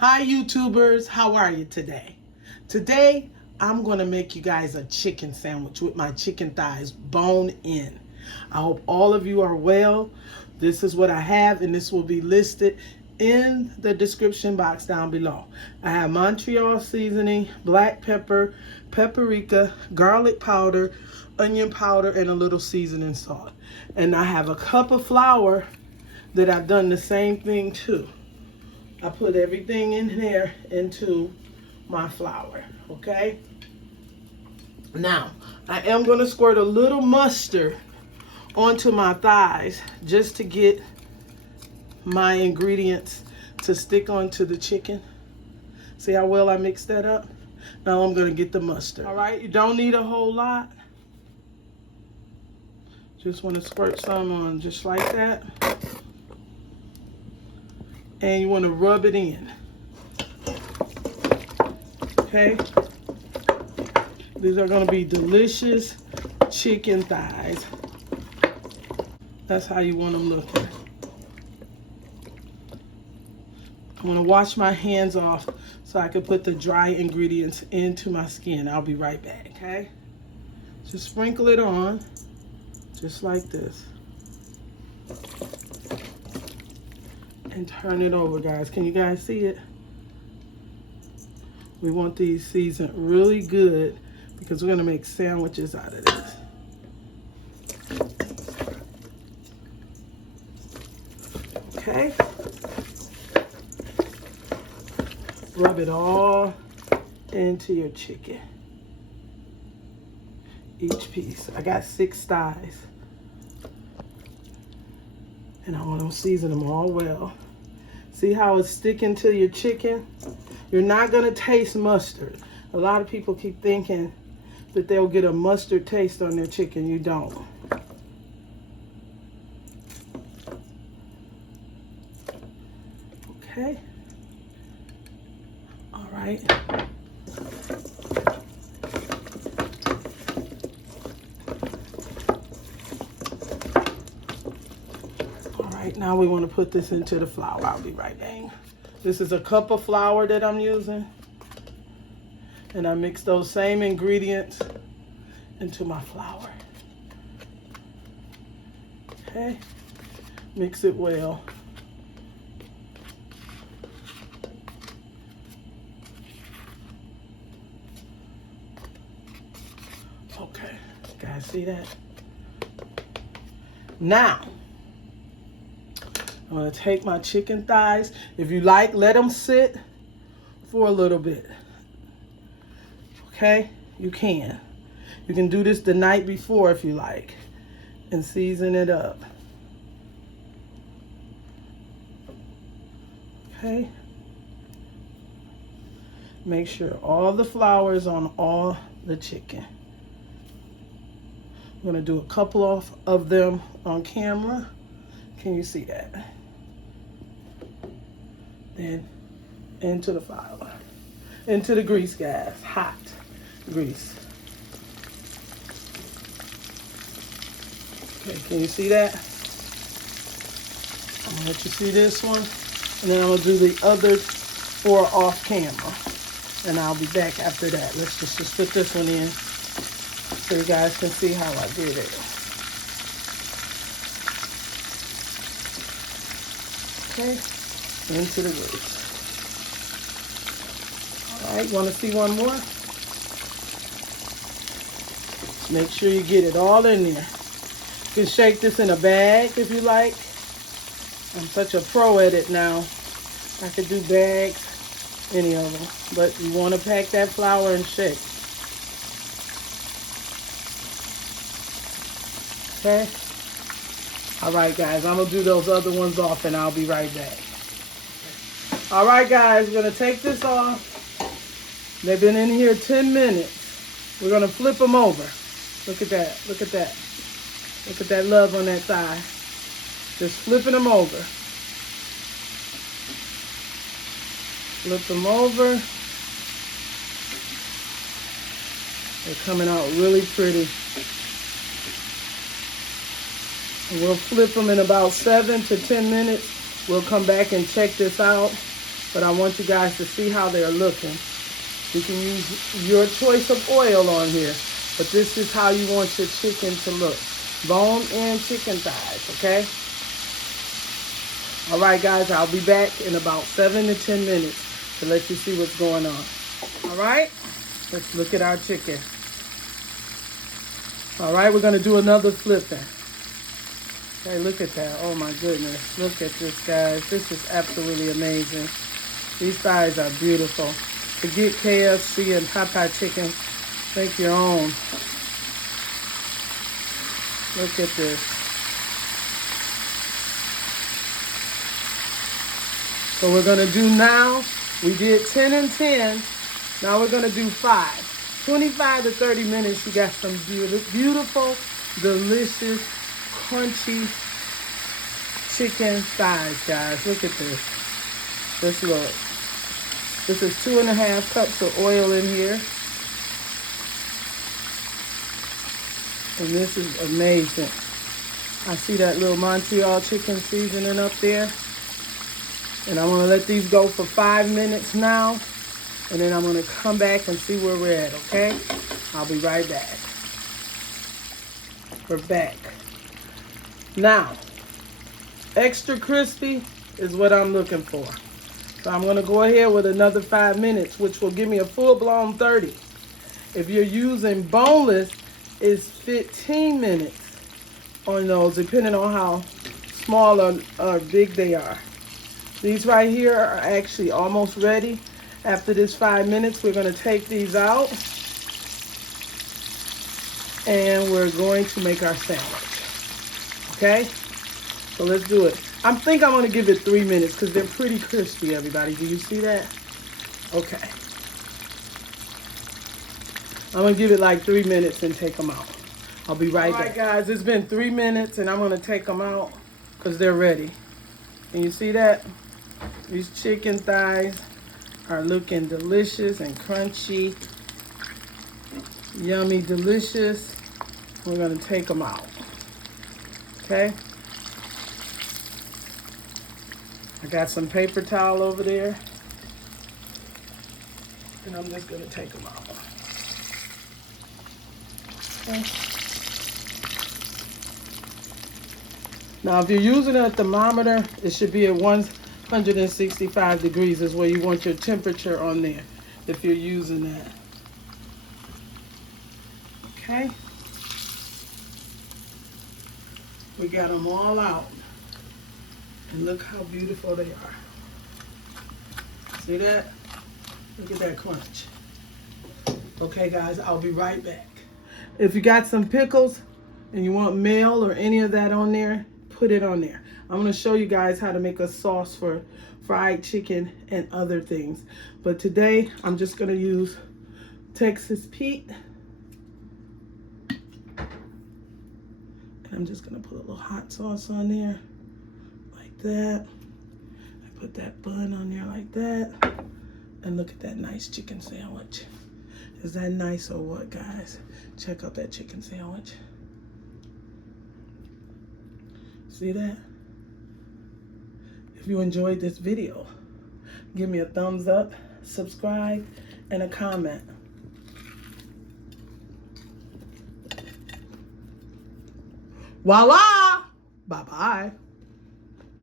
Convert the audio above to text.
Hi YouTubers, how are you today? Today, I'm gonna make you guys a chicken sandwich with my chicken thighs bone in. I hope all of you are well. This is what I have and this will be listed in the description box down below. I have Montreal seasoning, black pepper, paprika, garlic powder, onion powder, and a little seasoning salt. And I have a cup of flour that I've done the same thing too. I put everything in there into my flour, okay? Now, I am going to squirt a little mustard onto my thighs just to get my ingredients to stick onto the chicken. See how well I mixed that up? Now I'm going to get the mustard. All right, you don't need a whole lot. Just want to squirt some on just like that. And you want to rub it in. Okay? These are going to be delicious chicken thighs. That's how you want them looking. I'm going to wash my hands off so I can put the dry ingredients into my skin. I'll be right back, okay? Just sprinkle it on, just like this. And turn it over, guys. Can you guys see it? We want these seasoned really good because we're going to make sandwiches out of this. Okay. Rub it all into your chicken. Each piece. I got 6 thighs. And I want to season them all well. See how it's sticking to your chicken? You're not going to taste mustard. A lot of people keep thinking that they'll get a mustard taste on their chicken. You don't. Okay. All right. Now we want to put this into the flour. I'll be right back. This is a cup of flour that I'm using. And I mix those same ingredients into my flour. Okay. Mix it well. Okay. You guys see that? Now, I'm going to take my chicken thighs. If you like, let them sit for a little bit. Okay? You can. You can do this the night before if you like. And season it up. Okay? Make sure all the flour is on all the chicken. I'm going to do a couple of them on camera. Can you see that? And into the flour, into the grease, guys, hot grease. Okay, can you see that? I'm gonna let you see this one, and then I'm gonna do the other 4 off camera, and I'll be back after that. Let's just put this one in so you guys can see how I did it. Okay. Into the grease. All right, want to see one more? Make sure you get it all in there. You can shake this in a bag if you like. I'm such a pro at it now. I could do bags, any of them. But you want to pack that flour and shake. Okay? All right, guys, I'm going to do those other ones off and I'll be right back. All right, guys, we're going to take this off. They've been in here 10 minutes. We're going to flip them over. Look at that. Look at that. Look at that love on that thigh. Just flipping them over. Flip them over. They're coming out really pretty. And we'll flip them in about 7 to 10 minutes. We'll come back and check this out. but I want you guys to see how they're looking. You can use your choice of oil on here, but this is how you want your chicken to look. Bone-in chicken thighs, okay? All right, guys, I'll be back in about 7 to 10 minutes to let you see what's going on. All right, let's look at our chicken. All right, we're gonna do another flipping. Okay, look at that. Oh my goodness, look at this, guys. This is absolutely amazing. These thighs are beautiful. Forget KFC and Popeye chicken. Make your own. Look at this. So we're gonna do now, we did 10 and 10. Now we're gonna do 5. 25 to 30 minutes, you got some beautiful, delicious, crunchy chicken thighs, guys. Look at this. Just look. This is 2.5 cups of oil in here. And this is amazing. I see that little Montreal chicken seasoning up there. And I'm gonna let these go for 5 minutes now. And then I'm gonna come back and see where we're at, okay? I'll be right back. We're back. Now, extra crispy is what I'm looking for. So I'm gonna go ahead with another 5 minutes, which will give me a full-blown 30. If you're using boneless, it's 15 minutes on those, depending on how small or big they are. These right here are actually almost ready. After this 5 minutes, we're gonna take these out and we're going to make our sandwich, okay? So let's do it. I think I'm gonna give it 3 minutes because they're pretty crispy, everybody. Do you see that? Okay. I'm gonna give it like 3 minutes and take them out. I'll be right back. All right, guys, it's been 3 minutes and I'm gonna take them out because they're ready. And you see that? These chicken thighs are looking delicious and crunchy. Yummy, delicious. We're gonna take them out, okay? I got some paper towel over there. And I'm just gonna take them out. Okay. Now, if you're using a thermometer, it should be at 165 degrees is where you want your temperature on there, if you're using that. Okay. We got them all out. And look how beautiful they are. See that? Look at that crunch. Okay, guys, I'll be right back. If you got some pickles and you want mayo or any of that on there, put it on there. I'm gonna show you guys how to make a sauce for fried chicken and other things. But today, I'm just gonna use Texas Pete. And I'm just gonna put a little hot sauce on there, like that. I put that bun on there like that. And look at that nice chicken sandwich. Is that nice or what, guys? Check out that chicken sandwich. See that? If you enjoyed this video, give me a thumbs up, subscribe, and a comment. Voila! Bye-bye.